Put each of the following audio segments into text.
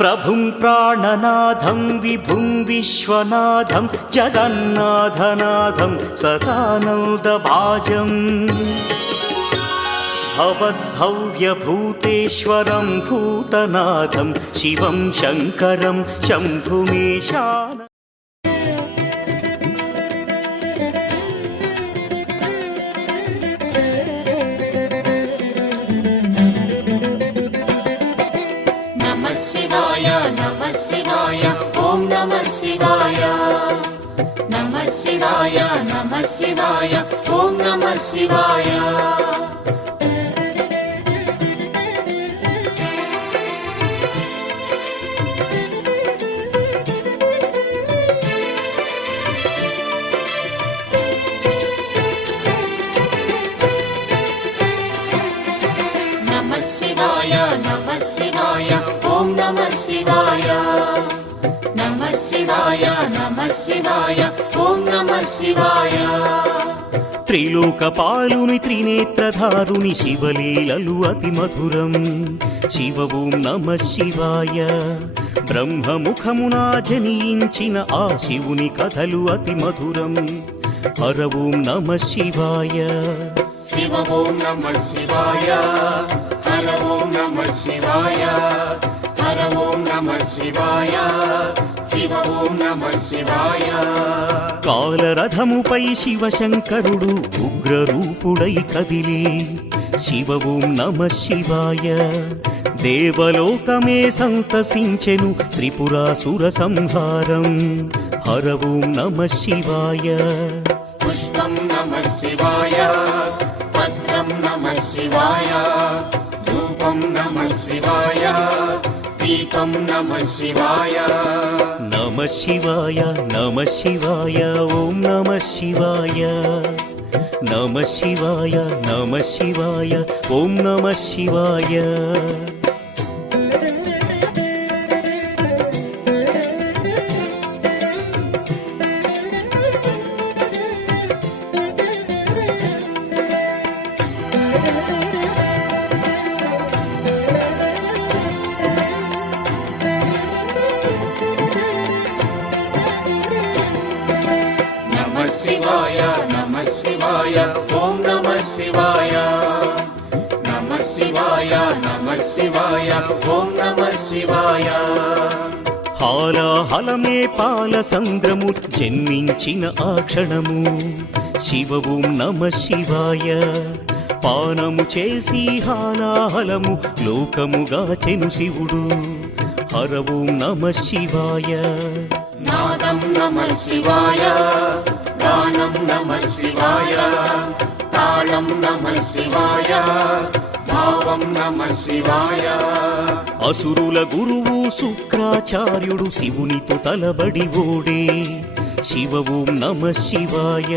ప్రభుం ప్రాణనాథం విభుం విశ్వనాథం జగన్నాథనాథం సదానందభాజం భవద్భవ్యభూతేశ్వరం భూతనాథం శివం శంకరం శంభుమేశాన నమః శివాయ ఓం నమః శివాయ నమః శివాయ ఓం నమః శివాయ నమః శివాయ ఓం నమః శివాయ త్రిలోకపాలుని త్రినేత్రధారుని శివలీలలు అతి మధురం శివ ఓం నమః శివాయ బ్రహ్మముఖమునా జనించిన ఆ శివుని కథలు అతి మధురం హర ఓం నమః శివాయ శివ ఓం నమః శివాయ హర ఓం నమః శివాయ హర ఓం నమః శివాయ శివ ఓం నమః శివాయ కాలరథముపై శివశంకరుడు ఉగ్రరూపుడై కదిలి శివ ఓం నమః శివాయ దేవలోకమే సంతసించెను త్రిపురాసుర సంహారం హర ఓం నమః శివాయ పుష్పం నమః శివాయ పత్రం నమః శివాయ ధూపం నమః శివాయ దీపం నమః శివాయ నమః శివాయ నమః శివాయ ఓం నమః శివాయ నమః శివాయ నమః శివాయ ఓం నమః శివాయ ఓం నమః శివాయ నమః శివాయ ఓం నమః శివాయ హాలాహలమే పాల సంద్రము జన్మించిన ఆ క్షణము శివ ఓం నమః శివాయ పానము చేసి హాలాహలము లోకముగాచెను శివుడు హర ఓం నమః శివాయ నాదం నమః శివాయ గానం నమః శివాయ తాళం నమః శివాయ భావం నమః శివాయ అసురుల గురువు శుక్రాచార్యుడు శివునితో తలబడి ఓడే శివ ఓం నమః శివాయ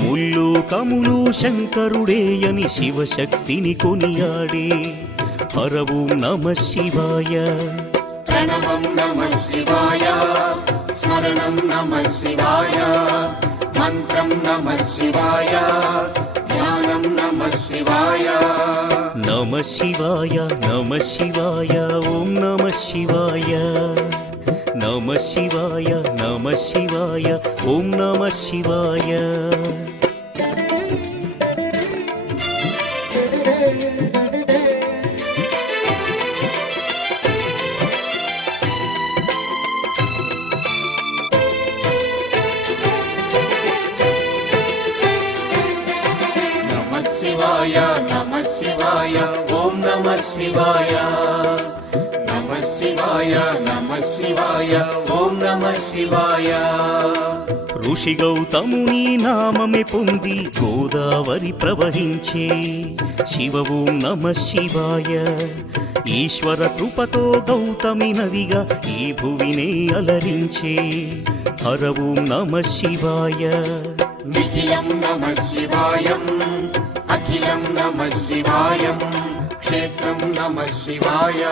ముల్లోకములు శంకరుడేయని శివశక్తిని కొనియాడే హర ఓం నమః శివాయ ప్రణవం నమః శివాయ స్మరణం నమః శివాయ మంత్రం నమః శివాయ ధ్యానం నమః శివాయ నమః శివాయ నమః శివాయ ఓం నమః శివాయ నమః శివాయ నమః శివాయ ఓం నమః శివాయ ఓం నమః శివాయ నమః శివాయ ఓం నమః శివాయ ఋషి గౌతముని నామమే పొంది గోదావరి ప్రవహించే శివ ఓం నమ శివాయ. ఈశ్వర కృపతో గౌతమి నదిగా ఈ భువినే అలరించే హర ఓం నమ శివాయ. నిఖిలం నమః శివాయం అఖిలం నమః శివాయం క్షేత్రం నమః శివాయ.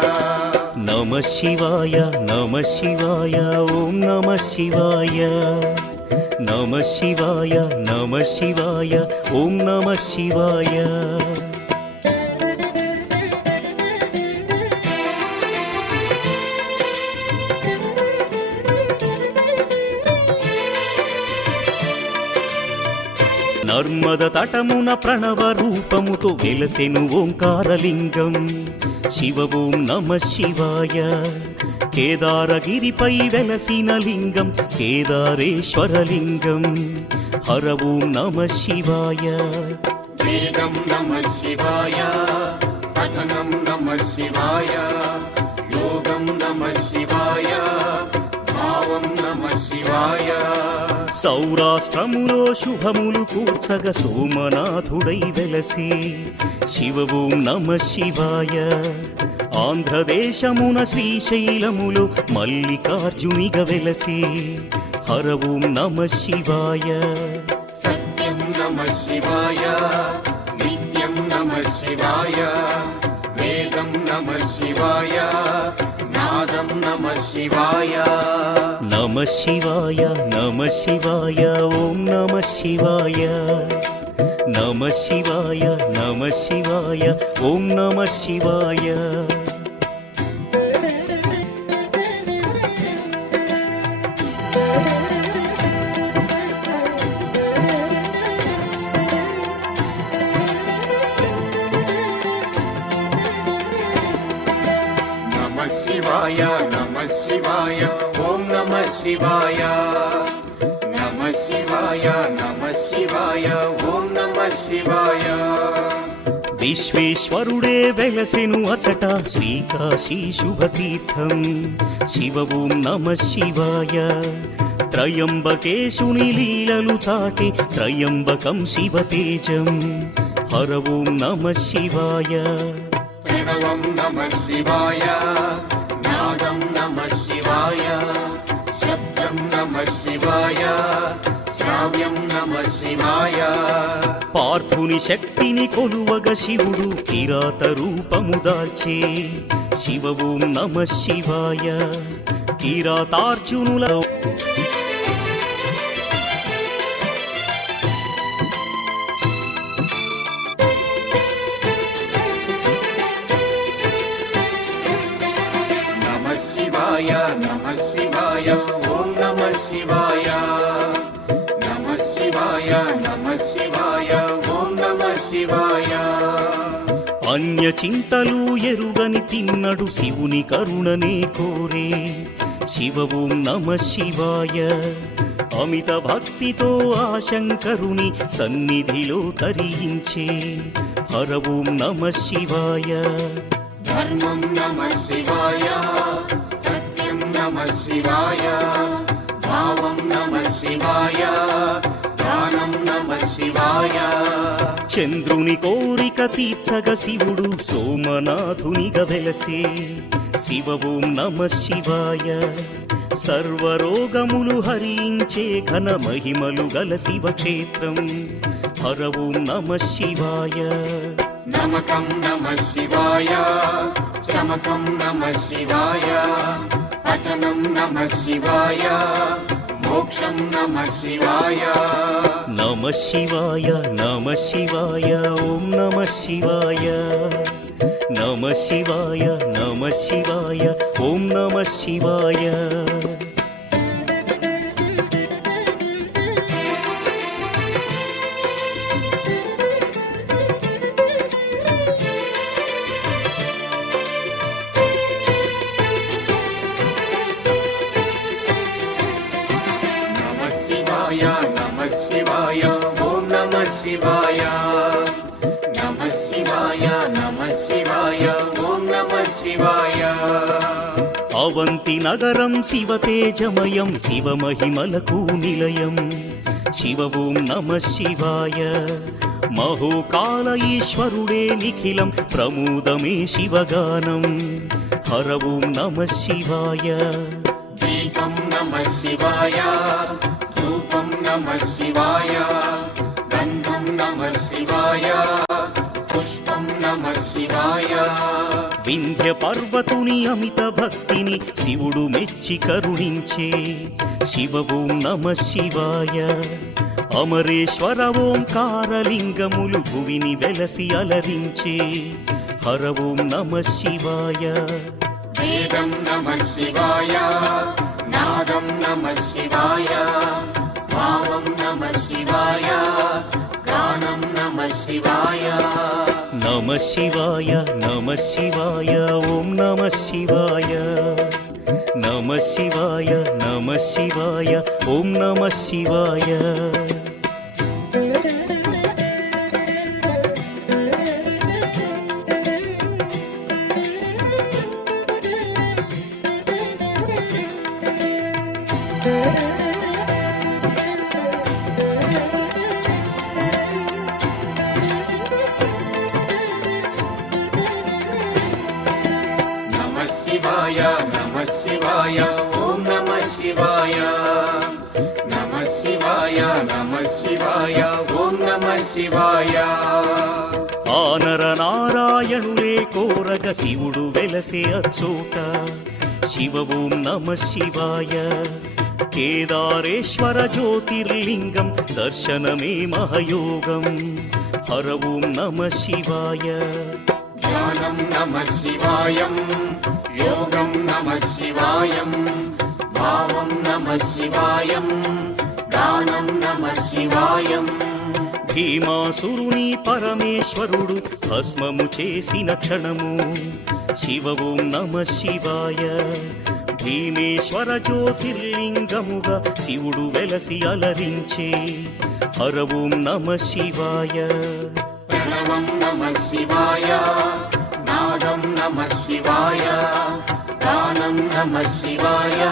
నమ శివాయ నమ శివాయ ఓం నమ శివాయ. నమ శివాయ నమ శివాయ ఓం నమ శివాయ. నర్మద తటమున ప్రణవ రూపముతో వెలసెను ఓంకారలింగం శివ ఓం నమ శివాయ. కేదారగిరిపై వెలసిన లింగం కేదారేశ్వరలింగం హర ఓం నమ శివాయ. వేదం నమః శివాయ పఠనం నమః శివాయ యోగం నమః శివాయ భావం నమః శివాయ. సౌరాష్ట్రములో శుభములు కూర్చగ సోమనాథుడై వెలసే శివ ఓం నమ శివాయ. ఆంధ్రదేశమున శ్రీశైలములో మల్లికార్జునిగా వెలసే హర ఓం నమ శివాయ. సత్యం నమః శివాయ నిత్యం నమః శివాయ వేదం నమః శివాయ నాదం నమః శివాయ. నమ శివాయ నమ శివాయ ఓం నమ శివాయ. నమ శివాయ నమ శివాయ ఓం నమ శివాయ. నమః శివాయ నమః శివాయ ఓం నమః శివాయ. నమః శివాయ నమః శివాయ ఓం నమః శివాయ. విశ్వేశ్వరుడే వెలసెను అచట శ్రీకాశీ శుభతీర్థం శివ ఓం నమ శివాయ. త్రయంబకేశుని లీలలు చాటే త్రయంబకం శివతేజం హర ఓం నమ శివాయ. ప్రణవం నమః శివాయ నాదం నమః శివాయ శబ్దం నమః శివాయ శ్రావ్యం నమః శివాయ. పార్థుని శక్తిని కొలువగ శివుడు కిరాత రూపము దాల్చే శివ ఓం నమ శివాయ. కిరాతార్జునుల నమః శివాయ నమః శివాయ ఓం నమః శివాయ. నమః శివాయ నమః శివాయ ఓం నమః శివాయ. అన్య చింతలు ఎరుగని తిన్నడు శివుని కరుణనే కోరే శివ ఓం నమ శివాయ. అమిత భక్తితో ఆ శంకరుని సన్నిధిలో తరించే హర ఓం నమ శివాయ. ధర్మం నమః శివాయ సత్యం నమః శివాయ భావం నమః శివాయ దానం నమః శివాయ. చంద్రుని కోరిక తీర్చగ శివుడు సోమనాథునిగా వెలసే శివ ఓం నమ శివాయ. సర్వరోగములు హరించే ఘన మహిమలు గల శివక్షేత్రం హర ఓం నమ శివాయ. నమకం నమః శివాయ చమకం నమః శివాయ పఠనం నమః శివాయ మోక్షం నమః శివాయ. నమ శివాయ నమ శివాయ ఓం నమ శివాయ. నమ శివాయ నమ శివాయ ఓం నమ శివాయ. నమః శివాయ నమః శివాయ ఓం నమః శివాయ. నమః శివాయ నమః శివాయ ఓం నమః శివాయ. అవంతి నగరం శివతేజమయం శివమహిమలకు నిలయం శివ ఓం నమ శివాయ మహోకాల ఈశ్వరుడే నిఖిలం ప్రమోదమే శివగానం హర ఓం నమ శివాయ దీపం నమః శివాయ ధూపం నమః శివాయ గంధం నమః శివాయ పుష్పం నమః శివాయ వింధ్య పర్వతుని అమిత భక్తిని శివుడు మెచ్చి కరుణించే శివ ఓం నమ శివాయ అమరేశ్వర ఓంకారలింగములు భువిని వెలసి అలరించే హర ఓం నమ శివాయ వేదం నమః శివాయ నాదం నమః శివాయ భావం నమః శివాయ గానం నమః శివాయ నమ శివాయ నమ శివాయ ఓం నమ శివాయ నమ శివాయ నమ శివాయ ఓం నమ శివాయ నమః శివాయ నమః శివాయ ఓం నమః శివాయ నమః శివాయ నమః శివాయ ఓం నమః శివాయ ఆనర నారాయణులే కోరగ శివుడు వెలసే అచ్చోట శివ ఓం నమ శివాయ కేదారేశ్వర జ్యోతిర్లింగం దర్శనమే మహయోగం హర ఓం నమ శివాయ ధ్యానం నమః శివాయం యోగం నమః శివాయం భావం నమః శివాయం గానం నమః శివాయం భీమాసురుని పరమేశ్వరుడు భస్మము చేసిన క్షణము శివ ఓం నమ శివాయ భీమేశ్వర జ్యోతిర్లింగముగా శివుడు వెలసి అలరించే హర ఓం నమ శివాయ ప్రణవం నమః శివాయ నాదం నమః శివాయ గానం నమః శివాయ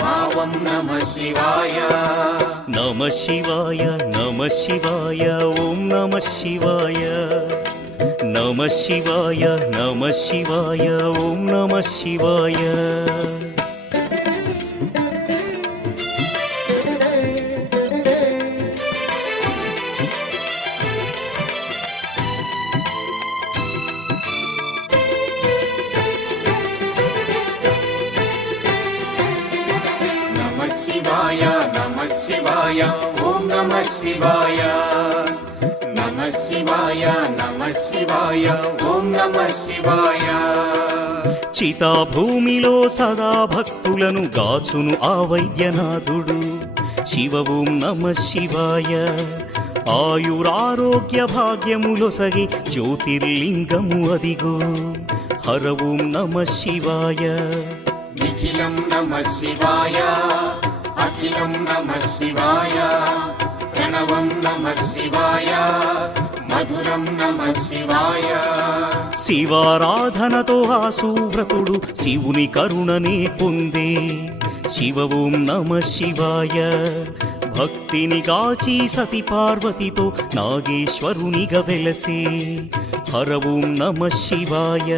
భావం నమః శివాయ నమ శివాయ నమ శివాయ ఓం నమ శివాయ నమ శివాయ నమ శివాయ ఓం నమ శివాయ నమః శివాయ నమః శివాయ ఓం నమః శివాయ నమః శివాయ నమః శివాయ ఓం నమః శివాయ చితాభూమిలో సదా భక్తులను గాచును ఆ వైద్యనాథుడు శివ ఓం నమ శివాయ ఆయురారోగ్య భాగ్యములొసగి జ్యోతిర్లింగము అదిగో హర ఓం నమ శివాయ నిఖిలం నమః శివాయ అఖిలం నమః శివాయ ప్రణవం నమః శివాయ మధురం నమః శివాయ శివారాధనతో ఆ సువ్రతుడు శివుని కరుణనే పొందే శివ ఓం నమ శివాయ భక్తిని గాచి సతి పార్వతితో నాగేశ్వరునిగా వెలసే హర ఓం నమ శివాయ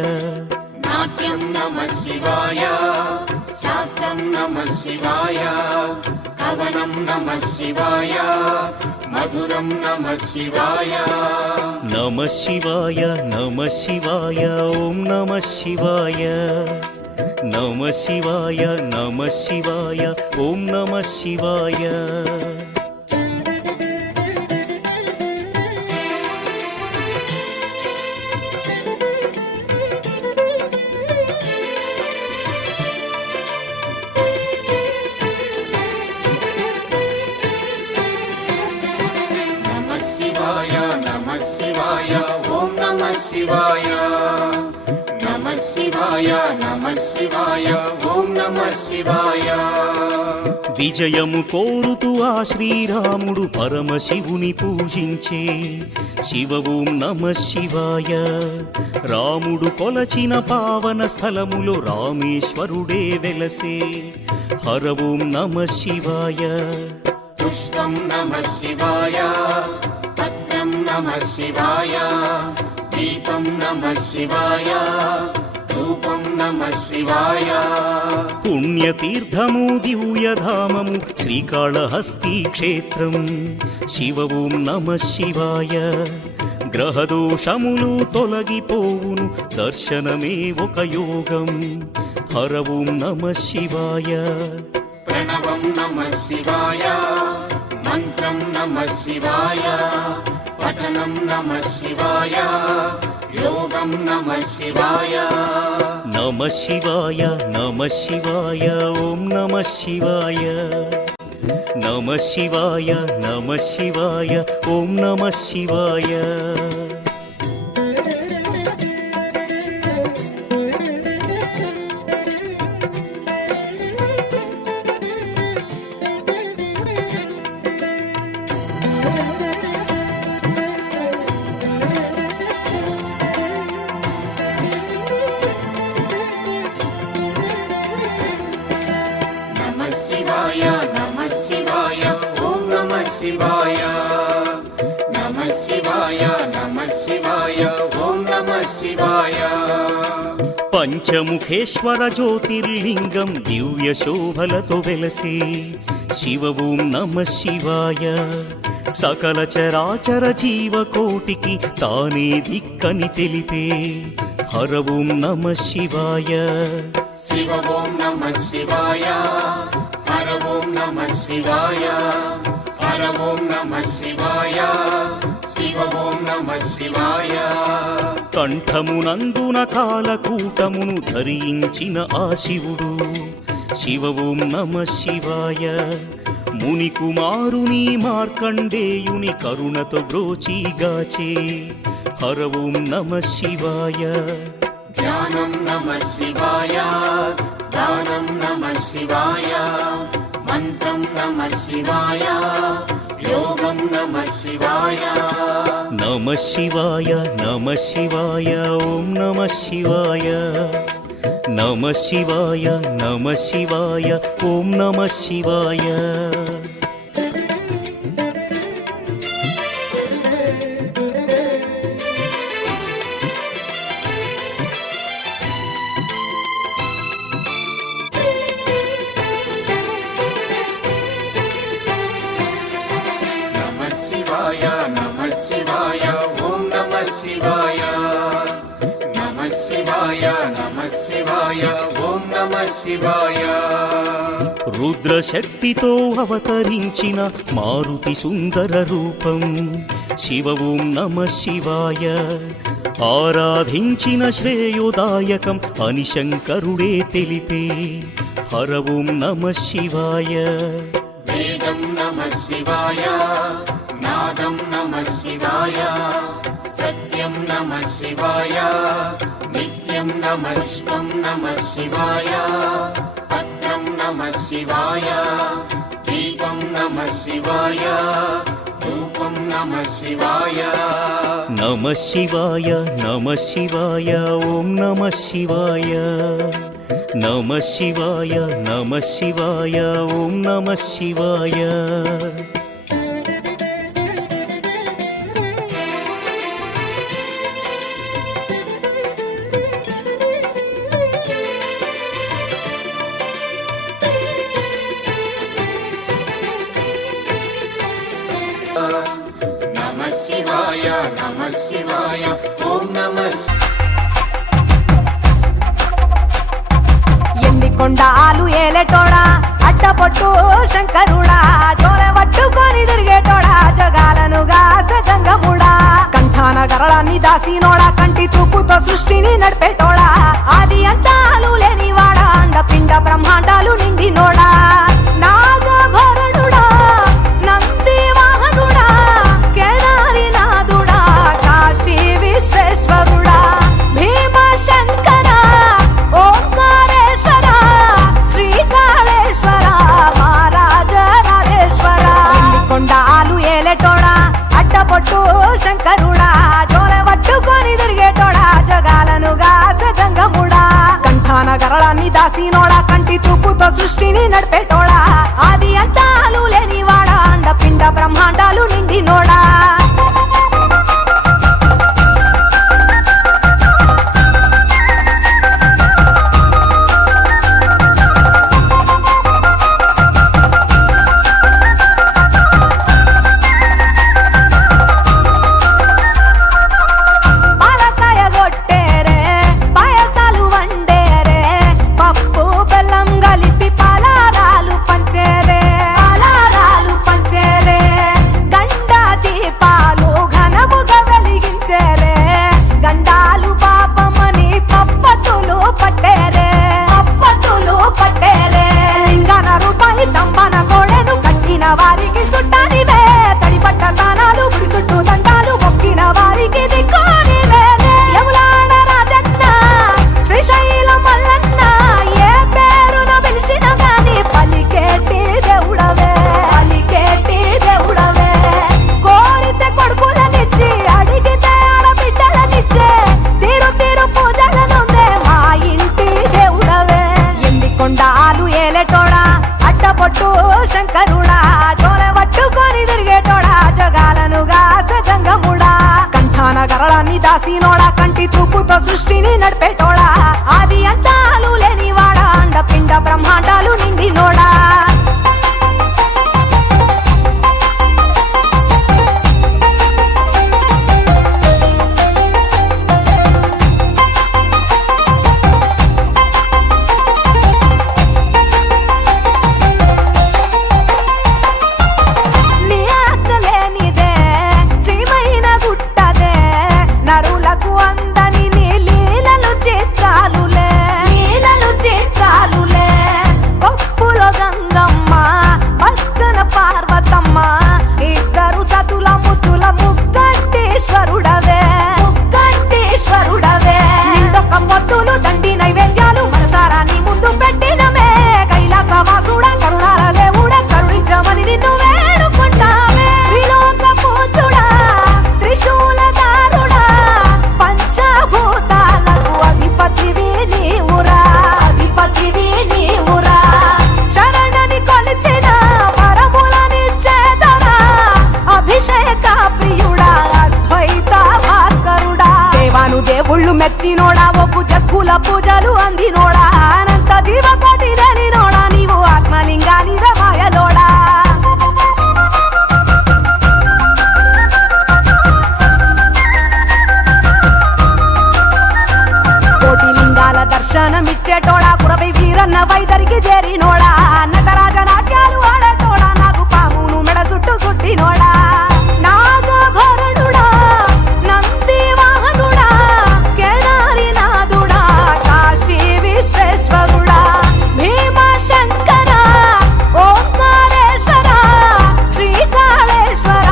నాట్యం నమః శివాయ శాస్త్రం నమః శివాయ కవనం నమః శివాయ మధురం నమః శివాయ నమ శివాయ నమ శివాయ ఓం నమ శివాయ నమ శివాయ నమ శివాయ ఓం నమ శివాయ నమః శివాయ నమః శివాయ ఓం నమః శివాయ నమః శివాయ నమః శివాయ ఓం నమః శివాయ. విజయము కోరుతూ ఆ శ్రీరాముడు పరమశివుని పూజించే శివ ఓం నమః శివాయ. రాముడు కొలచిన పావన స్థలములో రామేశ్వరుడే వెలసే హర ఓం నమః శివాయ. పుష్పం నమః శివాయ, పత్రం నమః శివాయ, దీపం నమః శివాయ, ధూపం నమః శివాయ. పుణ్యతీర్థము దివ్యధామము శ్రీకాళహస్తి క్షేత్రం శివ ఓం నమః శివాయ. గ్రహదోషములు తొలగిపోవును దర్శనమే ఒక యోగం హర ఓం నమః శివాయ. ప్రణవం నమః శివాయ, మంత్రం నమః శివాయ, పఠనం నమః శివాయ, యోగం నమః శివాయ. నమః శివాయ నమః శివాయ ఓం నమః శివాయ. నమః శివాయ నమః శివాయ ఓం నమః శివాయ. నమః శివాయ నమః శివాయ ఓం నమః శివాయ. నమః శివాయ నమః శివాయ ఓం నమః శివాయ. పంచముఖేశ్వర జ్యోతిర్లింగం దివ్య శోభలతో వెలసే శివ ఓం నమః శివాయ. సకల చరాచర జీవకోటికి తానే దిక్కని తెలిపే హర ఓం నమః శివాయ. శివ ఓం నమః శివాయ, హర ఓం నమః శివాయ, హర ఓం నమః శివాయ, శివ ఓం నమః శివాయ. కంఠమునందున కాలకూటమును ధరించిన ఆ శివుడు శివ ఓం నమః శివాయ. ముని కుమారుని మార్కండేయుని కరుణతో బ్రోచిగాచే హర ఓం నమః శివాయ. ధ్యానం నమః శివాయ, దానం నమః శివాయ, మంత్రం నమః శివాయ, యోగం నమః శివాయ. నమః శివాయ నమః శివాయ ఓం నమః శివాయ. నమః శివాయ నమః శివాయ ఓం నమః శివాయ. నమః శివాయ నమః శివాయ ఓం నమః శివాయ. నమః శివాయ నమః శివాయ ఓం నమః శివాయ. రుద్రశక్తితో అవతరించిన మారుతి సుందర రూపం శివ ఓం నమః శివాయ. ఆరాధించిన శ్రేయోదాయకం అని శంకరుడే తెలిపే హర ఓం నమః శివాయ. వేదం నమః శివాయ, నాదం నమః శివాయ, సత్యం నమః శివాయ, నిత్యం నమః పుష్పం నమః శివాయ, పత్రం నమః శివాయ, దీపం నమః శివాయ, ధూపం నమః శివాయ. నమః శివాయ నమః శివాయ ఓం నమః శివాయ. నమః శివాయ నమః శివాయ ఓం నమః శివాయ. నమః శివాయ నమః శివాయ ఓం నమః. ఎన్ని కొండాలు ఏలేటోడా అడ్డపొట్టు శంకరుడా, జోల పట్టుకొని తిరిగేటోడా జగాలను గాస జంగముడా. కంఠాన గరళాన్ని దాసినోడా, కంటి చూపుతో సృష్టిని నడిపేటోడా, ఆది అంతాలు లేనివాడా, అండపిండ బ్రహ్మాండాలు నిండినోడా. నాగభరణుడా, నంది వాహనుడా, కేదారినాథుడా, కాశీ విశ్వేశ్వరుడా, భీమ శంకర దాసినోడా కంటి చూపుతో సృష్టిని నడిపేటోడా ఆది అంతాలు లేనివాడా అండపిండ బ్రహ్మాండాలు నిండినోడా వారికి సుట్టానివే తడిపట్ట తానాలు గుడి చుట్టూ దండాలు మొక్కిన వారికి దిక్కునివే యములాడ రాజన్న శ్రీశైలం మల్లన్న ఏ పేరున పిలిచిన గాని పలికేటి దేవుడవే కోరితే కొడుకులనిచ్చి అడిగితే ఆడబిడ్డలనిచ్చే తీరు తీరు పూజలనుందే మా ఇంటి దేవుడవే ఎన్ని కొండాలు ఏలేటోడా అడ్డపొట్టు శంకరుడా జోలెవట్టుకొని తిరిగేటోడా జగాలను గాసె జంగముడా కంఠాన గరళాన్ని దాసినోడా కంటి చూపుతో సృష్టిని నడిపేటోడా ఆది అంతాలు లేనివాడా అండపిండ బ్రహ్మాండాలు నిండినోడా దేవుళ్ళు మెచ్చినోడా ఒప్పు జక్కుల పూజలు అందినోడా అనంత జీవకోటి లేనినోడా నీవు ఆత్మలింగానివే మాయలోడా కోటి లింగాల దర్శనమిచ్చేటోడా కురవై వీరన్న వైదరికి చేరినోడా నటరాజ నాట్యాలు ఆడేటోడా నాకు పామును మెడ చుట్టూ చుట్టినోడా నాగభరణుడా నంది వాహనుడా కేదారి నాదుడా కాశీ విశ్వేశ్వరుడా భీమశంకర ఓంకారేశ్వర శ్రీకాళేశ్వర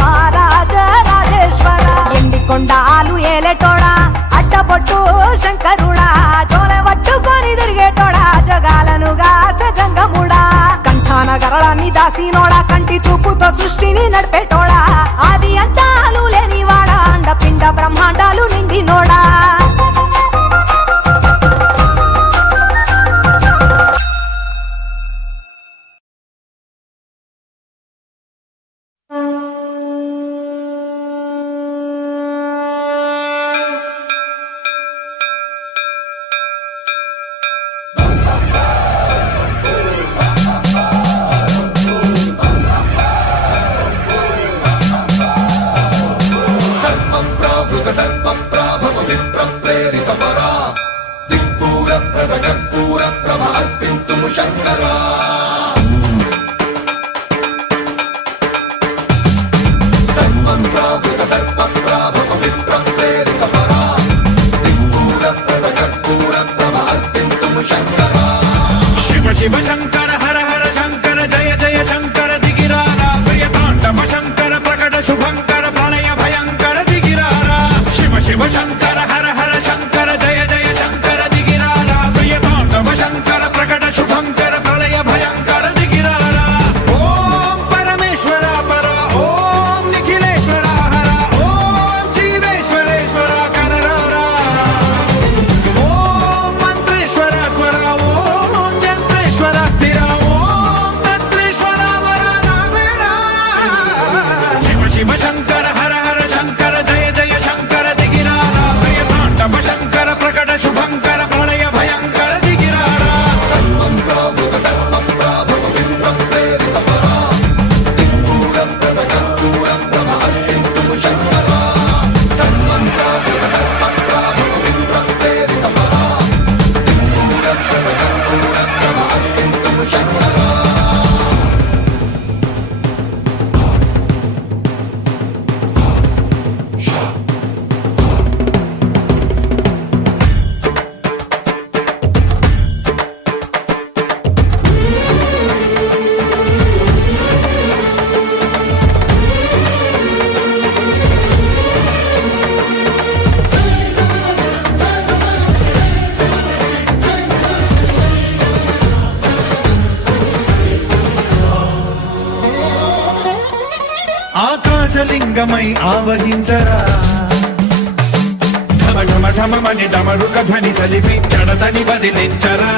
మహారాజ రాజేశ్వర ఎండి కొండాలు ఏలేటోడా అడ్డపొట్టు శంకరుడా జోలెవట్టుకొని తిరిగేటోడా జగాలను గాసె జంగముడా కంఠాన గరళాన్ని దాసినోడా కంటి చూపుతో సృష్టిని నడిపేటోడా ఆది అంతాలు లేనివాడా అండపిండ బ్రహ్మాండాలు నిండినోడా శివ శంకర హర హర శంకర జయ జయ శంకర దిగిరారా ప్రియ తాండవ శంకర ప్రకట శుభంకర ప్రళయ భయంకర దిగిరారా శివ శివ శంకర హర హర శంకర జయ జయ శంకర దిగిరారా ప్రియ తాండవ శంకర ప్రకట శుభంకర ప్రళయ భయంకర ఆకాశలింగమై ఆవహించరా ఢమ ఢమమని డమరుక ధ్వని సలిపి జడదని వదిలించరా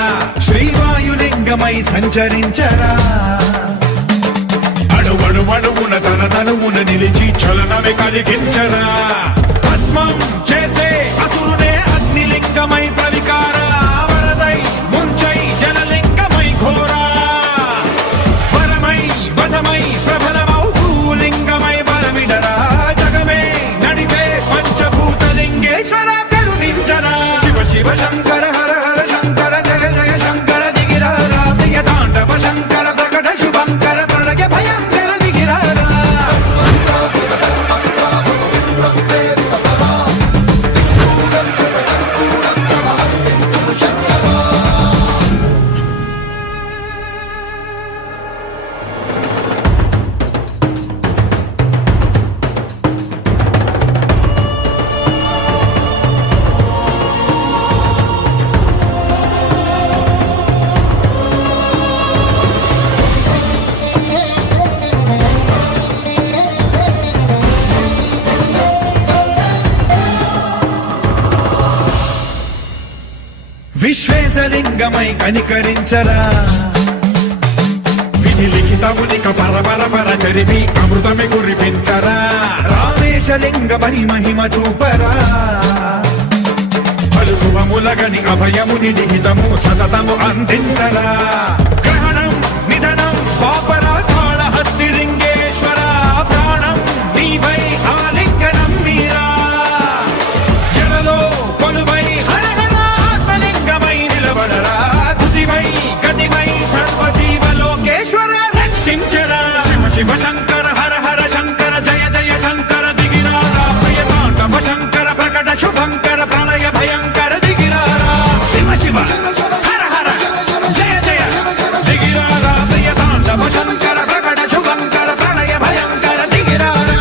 శ్రీవాయులింగమై సంచరించరా అణువణువున తన తనువున నిలిచి చలనమే కలిగించరా భస్మం చేసే అసురునే అగ్నిలింగమై ప్రవికారా వరదై ముంచై జలలింగమై ఘోరా వరమై వదమై ప్రబలమౌ భూలింగమై బలమిడరా జగమే నడిపే పంచభూతలింగేశ్వర కరుణించరా శివ శివ శంకర హర హర శంకర జయ జయ శంకర దిగిరారా ప్రియ తాండవ శంకర ప్రకట శుభంకర ప్రళయ భయంకర దిగిరారా విశ్వేశలింగమై కనికరించరా విధి లిఖితమునిక పరపర జరిపి అమృతమి కురిపించరా రామేశలింగమై మహిమ చూపరా పలు శుభములగని అభయముని నిహితము సతతము అందించరా గ్రహణం నిధనం పాపరా కాళహస్తి లింగేశ్వర ప్రాణం నీవై ఆలింగనం మీరా జలలో కొలువై హర హర ఆత్మలింగమై నిలబడరా తుదివై గతివై సర్వజీవలోకేశ్వర రక్షించరా శివ శివ శంకర హర హర శంకర జయ జయ శంకర దిగిరారా ప్రియ తాండవ శంకర ప్రకట శుభంకర ప్రళయ భయంకర దిగిరారా శివ శివ హర హర జయ జయ దిగిరారా ప్రియ తాండవ శంకర ప్రకట శుభంకర ప్రళయ భయంకర దిగిరారా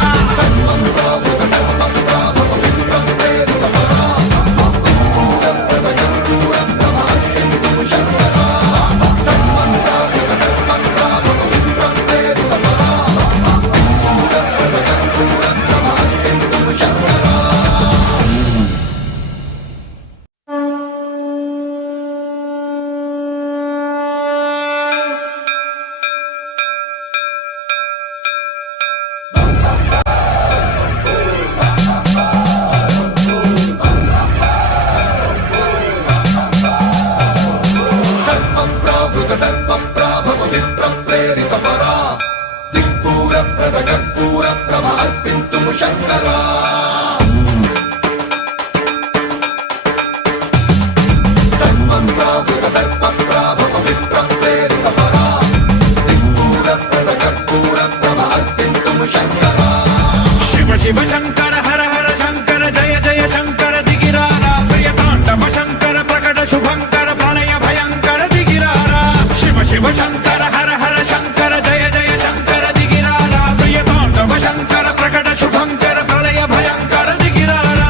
శివ శివ శంకర హర హర శంకర జయ జయ శంకర దిగిరారా ప్రియ తాండవ శంకర ప్రకట శుభంకర ప్రళయ భయంకర దిగిరారా శివ శివ శంకర హర హర శంకర జయ జయ శంకర దిగిరారా ప్రియ తాండవ శంకర ప్రకట శుభంకర ప్రళయ భయంకర దిగిరారా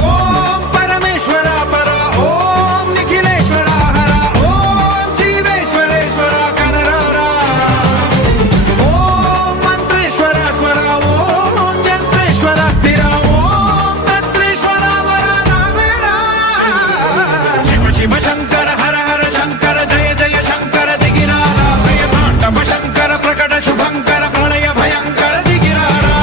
ఓం పరమేశ్వర పర ఓం నిఖిలేశ్వర హర ఓం జీవేశ్వరేశ్వర కనరారా ఓం మంత్రేశ్వర స్వర ఓం యంత్రేశ్వర స్థిర ఓం తంత్రేశ్వర వర నావేరా శివ శివ శంకర హర హర శంకర జయ జయ శంకర దిగిరారా ప్రియ తాండవ శంకర ప్రకట శుభంకర ప్రళయ భయంకర దిగిరారా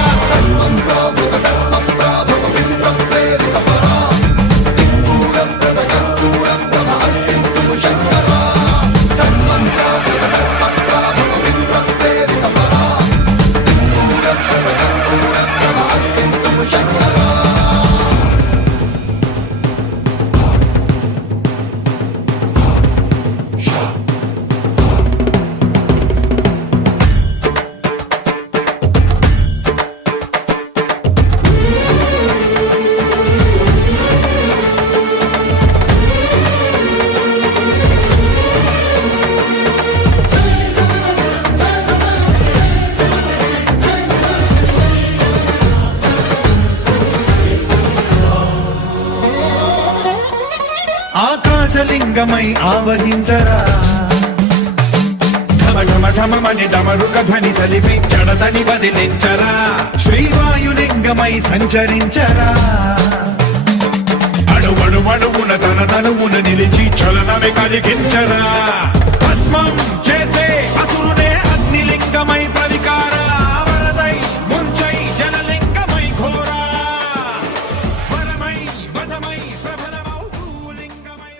ఆకాశలింగమై ఆవహించరా ఢమ ఢమమని డమరుక ధ్వని సలిపి జడదని వదిలించరా శ్రీవాయులింగమై సంచరించరా అణువణువున తన తనువున నిలిచి చలనమే కలిగించరా భస్మం చేసే అసురునే అగ్నిలింగమై ప్రవికార వరదై ముంచై జలలింగమై ఘోరా వరమై వదమై ప్రబలమౌ భూలింగమై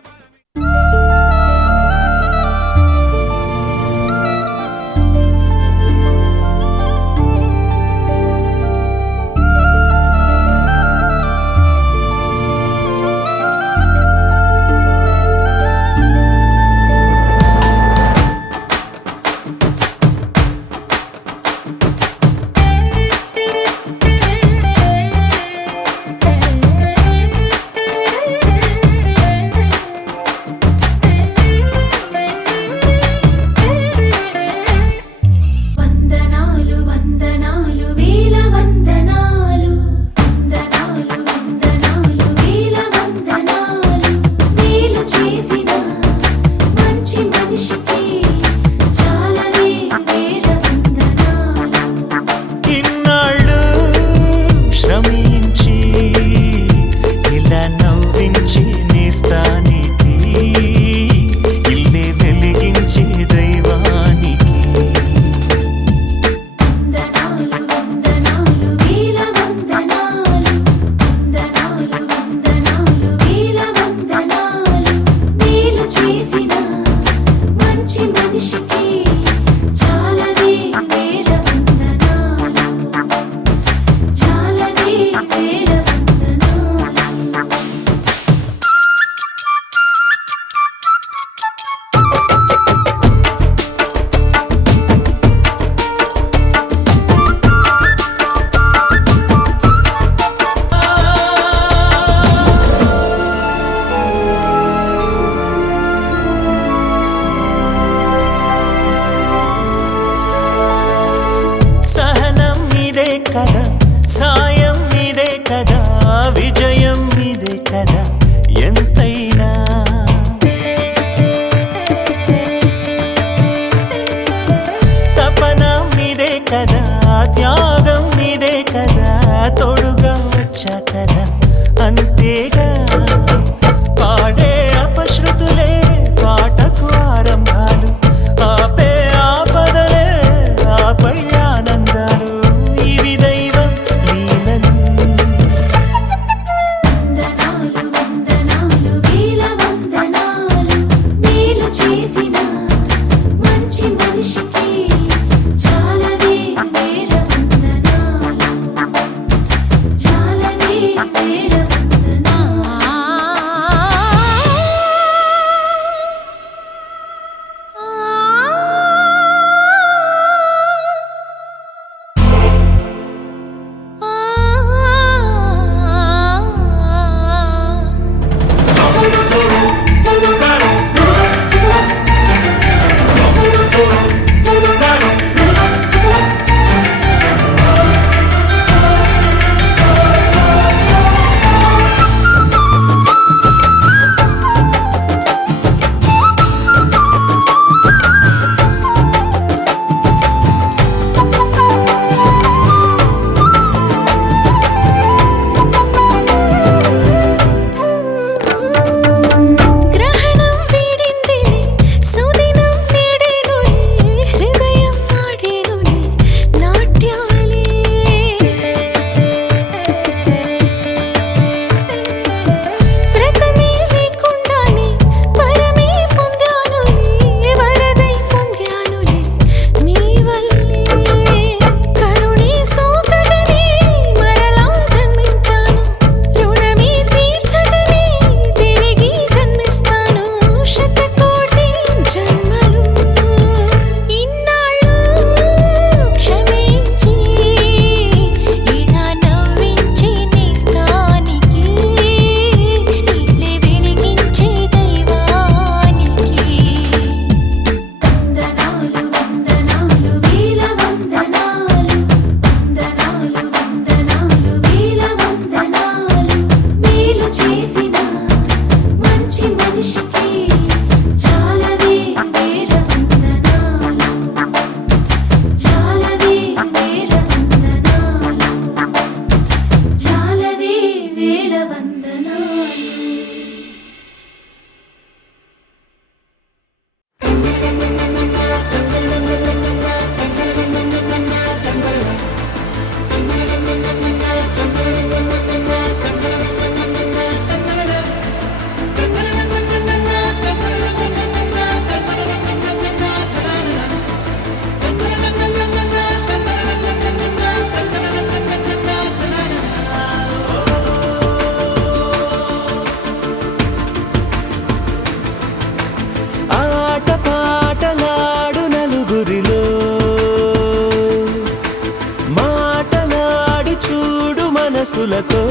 మనసులతో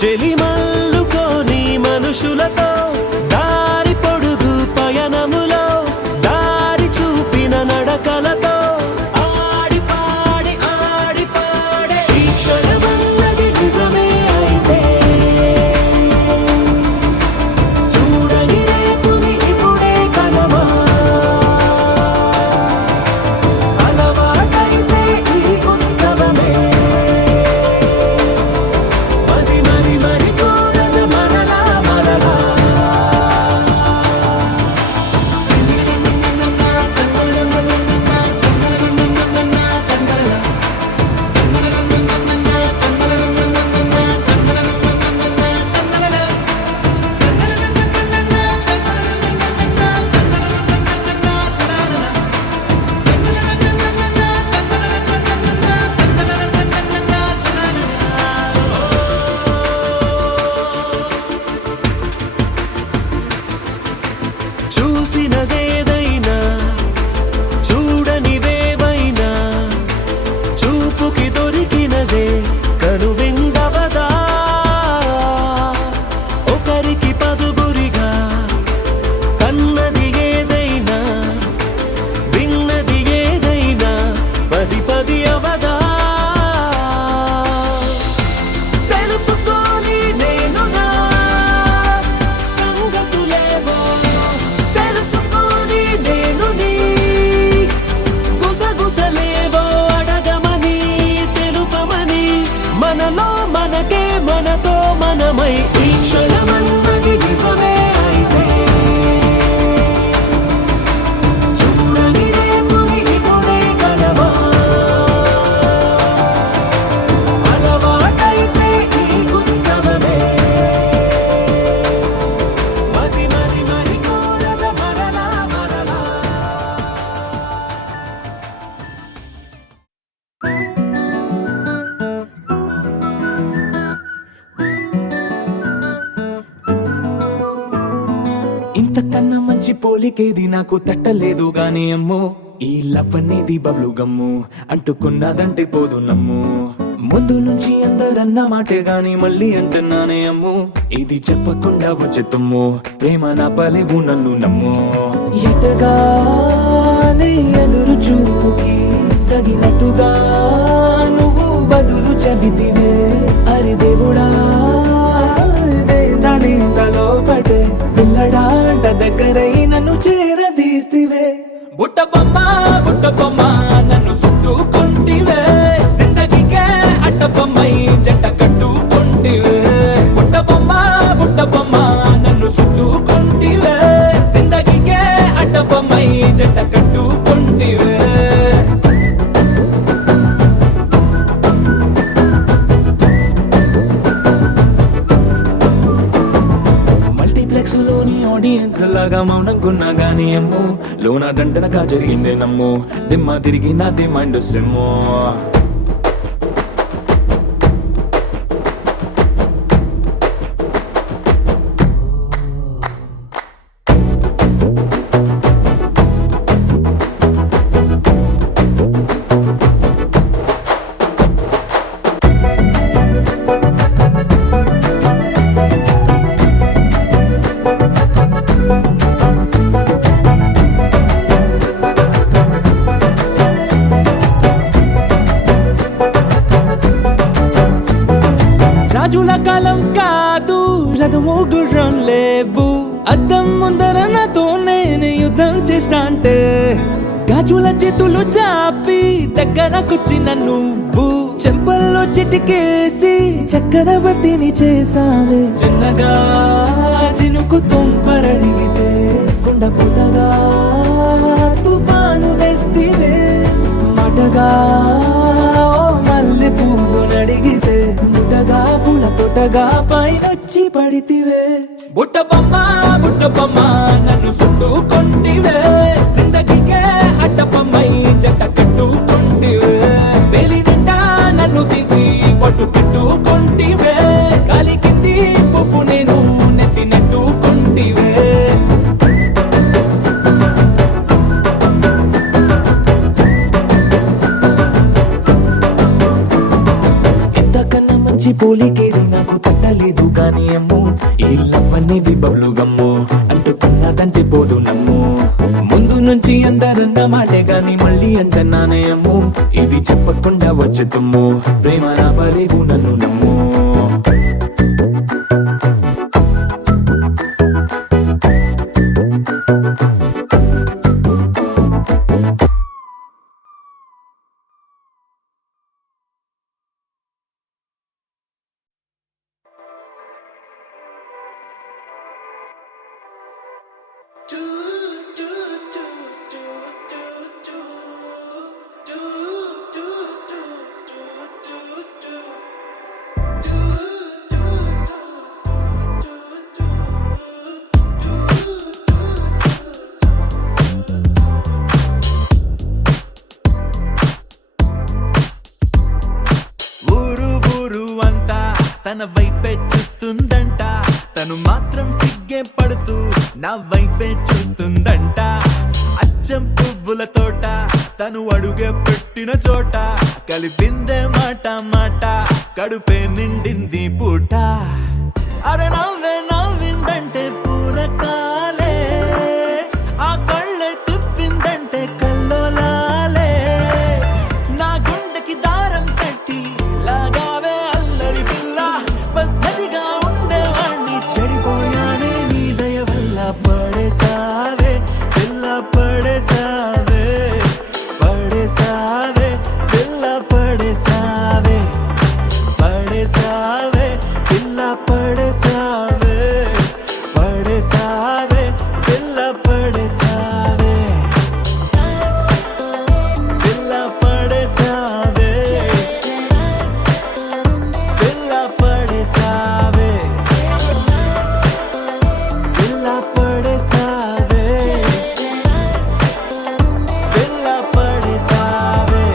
చెలిమల్లుకోని మనుషులతో దారి పొడుగు పయనములో దారి చూపిన నడకలతో ఆడి పాడి ఈ క్షణమన్నది నిజమే అయితే చూడని రేపుని ఇప్పుడే కలమా అలవాటైతే ఈ ఉత్సవమే మరి కోరద మరలా మరలా చూసినదేదైనా చూడనివేవైనా చూపుకి దొరికినదే కనువిందవదా ఒకరికి పదుగురిగా కన్నది ఏదైనా విన్నది ఏదైనా పది పది అవదా తెలుపుకోని నేను నా సంగతులేవో తెలుసుకొని నేను నీ గుసగుసలేవో అడగమని తెలుపమని మనలో మనకే మనతో మనమై ఈ క్షణమన్నది నిజమే అయితే చూడని రేపుని ఇప్పుడే కలవా అలవాటైతే ఈ ఉత్సవమే మరి కోరద మరలా మరలా ఇంతకన్నా మంచి పోలికేది నాకు తట్టలేదు గాని అమ్మో ఈ లవ్ అనేది బబ్లు గమ్ము అంటుకున్నదంటే పోదు నమ్ము ముందు నుంచి అందరన్న మాటే గాని మళ్ళీ అంటున్నానే అమ్ము ఇది చెప్పకుండా వచ్చే తుమ్ము ప్రేమ నా పలేవు నన్ను నమ్ము ఎటగానే ఎదురు చూపుకి తగినట్టుగా నువ్వు బదులు చెబితివే అరి దేవుడా దాని తలో పటే పిల్లడాంట దగ్గరై నన్ను చేరదీస్తివే బుట్ట బొమ్మ నన్ను చుట్టుకుంటివే జిందగీకే అట్ట బొమ్మై జంట కట్టుకుంటివే బుట్ట బొమ్మ నన్ను చుట్టుకుంటివే జిందగీకే అట్ట బొమ్మై జంట కట్టుకుంటివే మల్టీప్లెక్స్ లోని ఆడియన్స్ లాగా మౌనంకున్నా గానీ అమ్ము లోన దండనగా జరిగిందే నమ్ము దిమ్మ తిరిగి నా దిమ్మండు సిమ్ము రాజుల కాలం కాదు రథము గుర్రం లేవు అద్దం ముందర నాతో నేను యుద్ధం చేస్తా అంటే గాజుల చేతులు చాపి దగ్గరకొచ్చిన నువ్వు చెంపల్లో చిటికేసి చక్రవర్తిని చేసావే చిన్నగా చినుకు తుంపరడిగితే కుండ పుటగా తుఫాను తెస్తివే మాటగా మల్లె పువ్వు నడిగితే ముటగా పుల తొటగా పైనొచ్చి పడితివే బుట్ట బొమ్మ నన్ను చుట్టుకుంటివే జిందగీకే అట్ట బొమ్మై జంట కట్టుకుంటివే వేలి నిండా నన్ను తీసి పట్టు పెట్టుకుంటివే కాలి కింది పువ్వు నేను నెత్తి నెట్టుకుంటివే పోలికేది నాకు తట్టలేదు గాని అమ్మో ఈ లవ్ అనేది బబ్లు గమ్ము అంటుకున్నదంటే పోదు నమ్ము ముందు నుంచి అందరన్న మాటే గాని మళ్ళీ అంటున్నానే అమ్ము ఇది చెప్పకుండా వచ్చే తుమ్ము ప్రేమ నా పరేవు నన్ను నమ్ము తన వైపే చూస్తుందంట తను మాత్రం సిగ్గే పడుతూ నా వైపే చూస్తుందంట అచ్చం పువ్వుల తోట తను అడుగే పెట్టిన చోట కలిపిందే మాట మాట కడుపే నిండింది పూట అరే నవ్వే నవ్విందంటే పూనకాలే ఆ కళ్ళే తిప్పిందంటే కల్లోలాలే నా గుండెకి దారం కట్టి లాగావే అల్లరి పిల్ల పద్ధతిగా ఉండేవాణ్ణి చెడిపోయానే నీ దయ వల్ల పడేసావే పిల్ల పడేసావే పడేసావే పిల్ల పడేసావే పడేసావే పిల్ల పడేసావే పడేసావే పిల్ల పడేసావే పిల్ల పడేసావే పిల్ల పడేసావే పిల్ల పడేసావే పిల్ల పడేసావే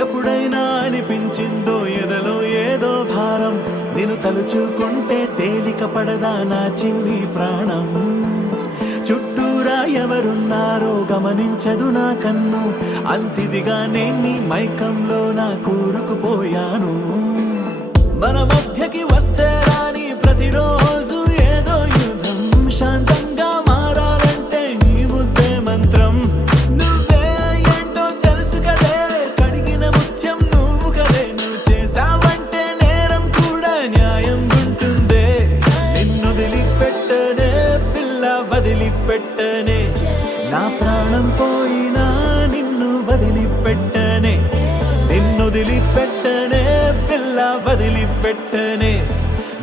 ఎప్పుడైనా అనిపించిందో ఎదలో ఏదో భారం నేను తలుచుకుంటే తేలిక పడదా నా చిన్ని ప్రాణం చుట్టూరా ఎవరున్నారో గమనించదు నా కన్ను అంతిదిగా నేను మైకంలో నా కూరుకుపోయాను మన మధ్యకి వస్తే రాని ప్రతిరోజు ఏదో యుద్ధం శాంతంగా మారాలంటే నీ ముద్దే మంత్రం నువ్వే ఏంటో తెలుసు కదే కడిగిన ముత్యం నువ్వు కదే నువ్వు చేసావంటే నేరం కూడా న్యాయం ఉంటుందే నిన్ను వదిలిపెట్టనే పిల్ల వదిలిపెట్టనే నా ప్రాణం పోయినా నిన్ను వదిలిపెట్టనే నిన్ను వదిలిపెట్టనే పిల్ల వదిలిపెట్టనే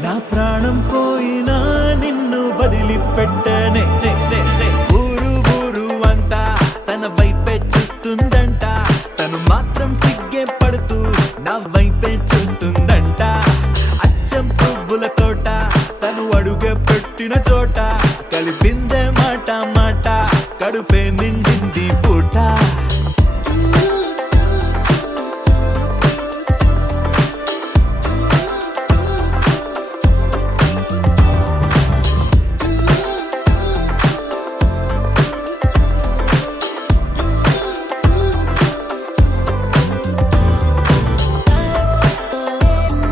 నా ప్రాణం పోయినా నిన్ను వదిలిపెట్టనే ఊరు ఊరు అంతా తన వైపే చూస్తుందంట తను మాత్రం సిగ్గే పడుతూ నా వైపే చూస్తుందంట అచ్చం పువ్వుల తోట తను అడుగే పెట్టిన చోట కలిపిందే మాట మాట కడుపే నిండింది పూట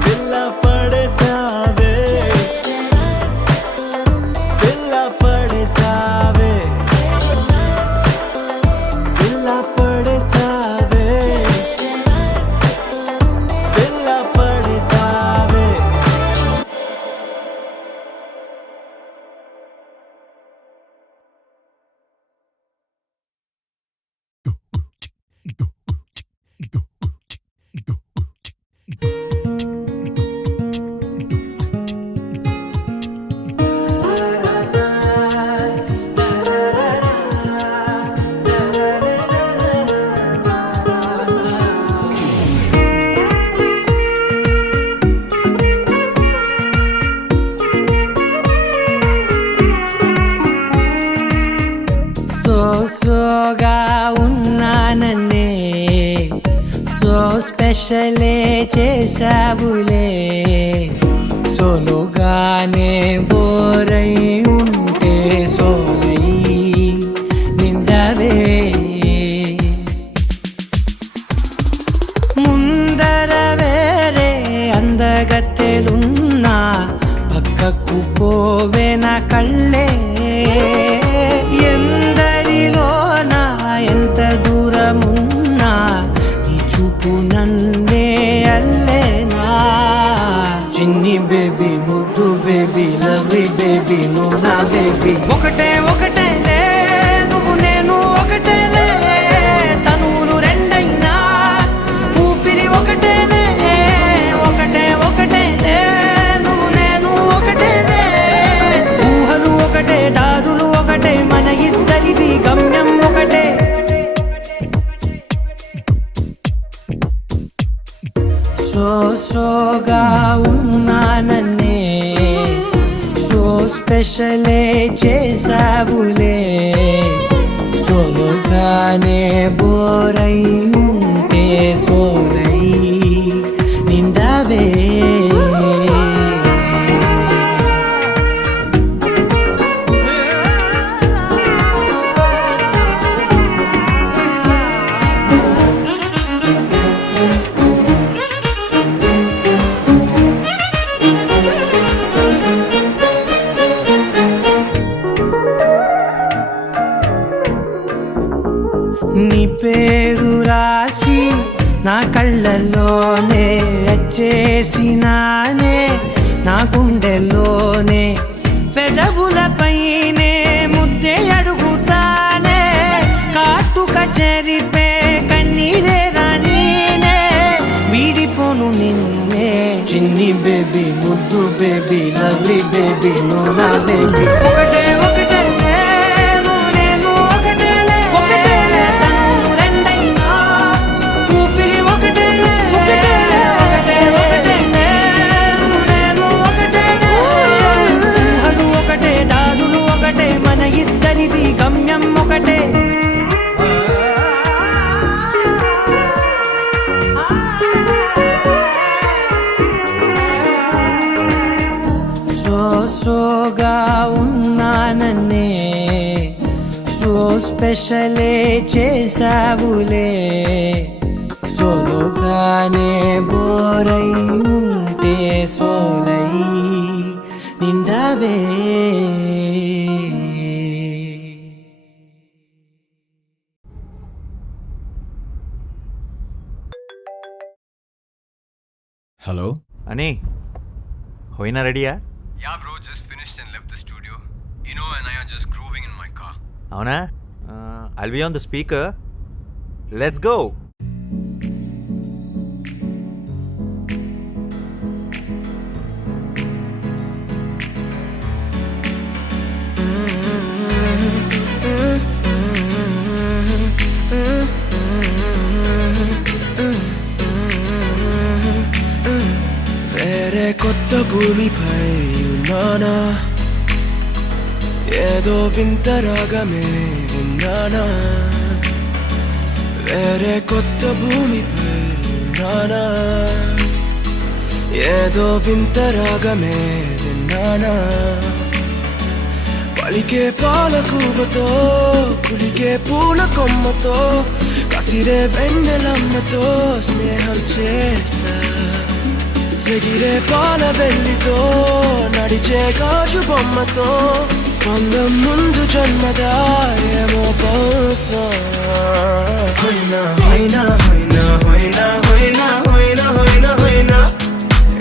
పిల్ల పడేసావే పిల్ల పడేసావే స్పెషలే చేసావులే సోలోగానే బోరై ఉంటే సోలై నిండవే ముందర వేరే అందగత్తెలున్నా పక్కకు పోవే నా కళ్ళే ఎందరిలోనా ఎంత దూరమున్నా నీ చూపు నన్నే అల్లేనా చిన్ని బేబీ ముద్దు బేబీ లవ్లీ బేబీ నువ్వు నా బేబీ ఒకటే ఒకటేలే నువ్వు నేను ఒకటేలే తనువులు రెండైనా ఊపిరి ఒకటేలే ఒకటే ఒకటేలే నువ్వు నేను ఒకటేలే ఊహలు ఒకటే దారులు ఒకటే మన ఇద్దరిది గమ్యం ఒకటే సోగా ఉన్నానన్నే సో స్పెషలే చేసావులే సోలోగానే బోరై ఉంటే సోలై నిండవే నీ పేరు రాసి నా కళ్ళల్లోనే వచ్చేసినానే నా గుండెల్లోనే పెదవులపైనే ముద్దే అడుగుతానే కాటుక చెరిపే కన్నీరే రానీనే వీడిపోను నిన్నే చిన్ని బేబీ ముద్దు బేబీ లవ్లీ బేబీ నువ్వు నా బేబీ ఒకటే ఒకటే గమ్యం ఒకటే సోగా ఉన్నానన్నే సో స్పెషలే చేసావులే సోలోగానే బోరై ఉంటే సోలై నిండవే Hello? Ani, hoina ready ya? Yeah bro, just finished and left the studio. Eno and I are just grooving in my car. Avuna? I'll be on the speaker. Let's go! కొత్త భూమిపై ఉన్నానా ఏదో వింత రాగమే విన్నానా వేరే కొత్త భూమిపై ఉన్నానా ఏదో వింత రాగమే విన్నానా పలికే పాల కూవతో కులికే పూల కొమ్మతో కసిరే వెన్నెలమ్మతో స్నేహం చేసా ఎగిరే పాల వెల్లితో నడిచే గాజు బొమ్మతో పొందం ముందు జన్మదా ఏమో బహుశా హోయినా హోయినా హోయినా హోయినా హోయినా హోయినా హోయినా హోయినా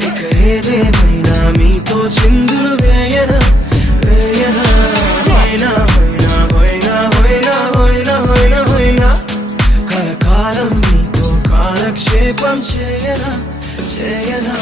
ఇక ఏదేమైనా మీతో చిందులు వేయనా వేయనా హోయినా హోయినా హోయినా హోయినా హోయినా హోయినా హోయినా కలకాలం మీతో కాలక్షేపం చేయనా చేయనా